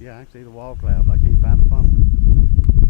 Yeah, I can see the wall clouds. I can't find the funnel.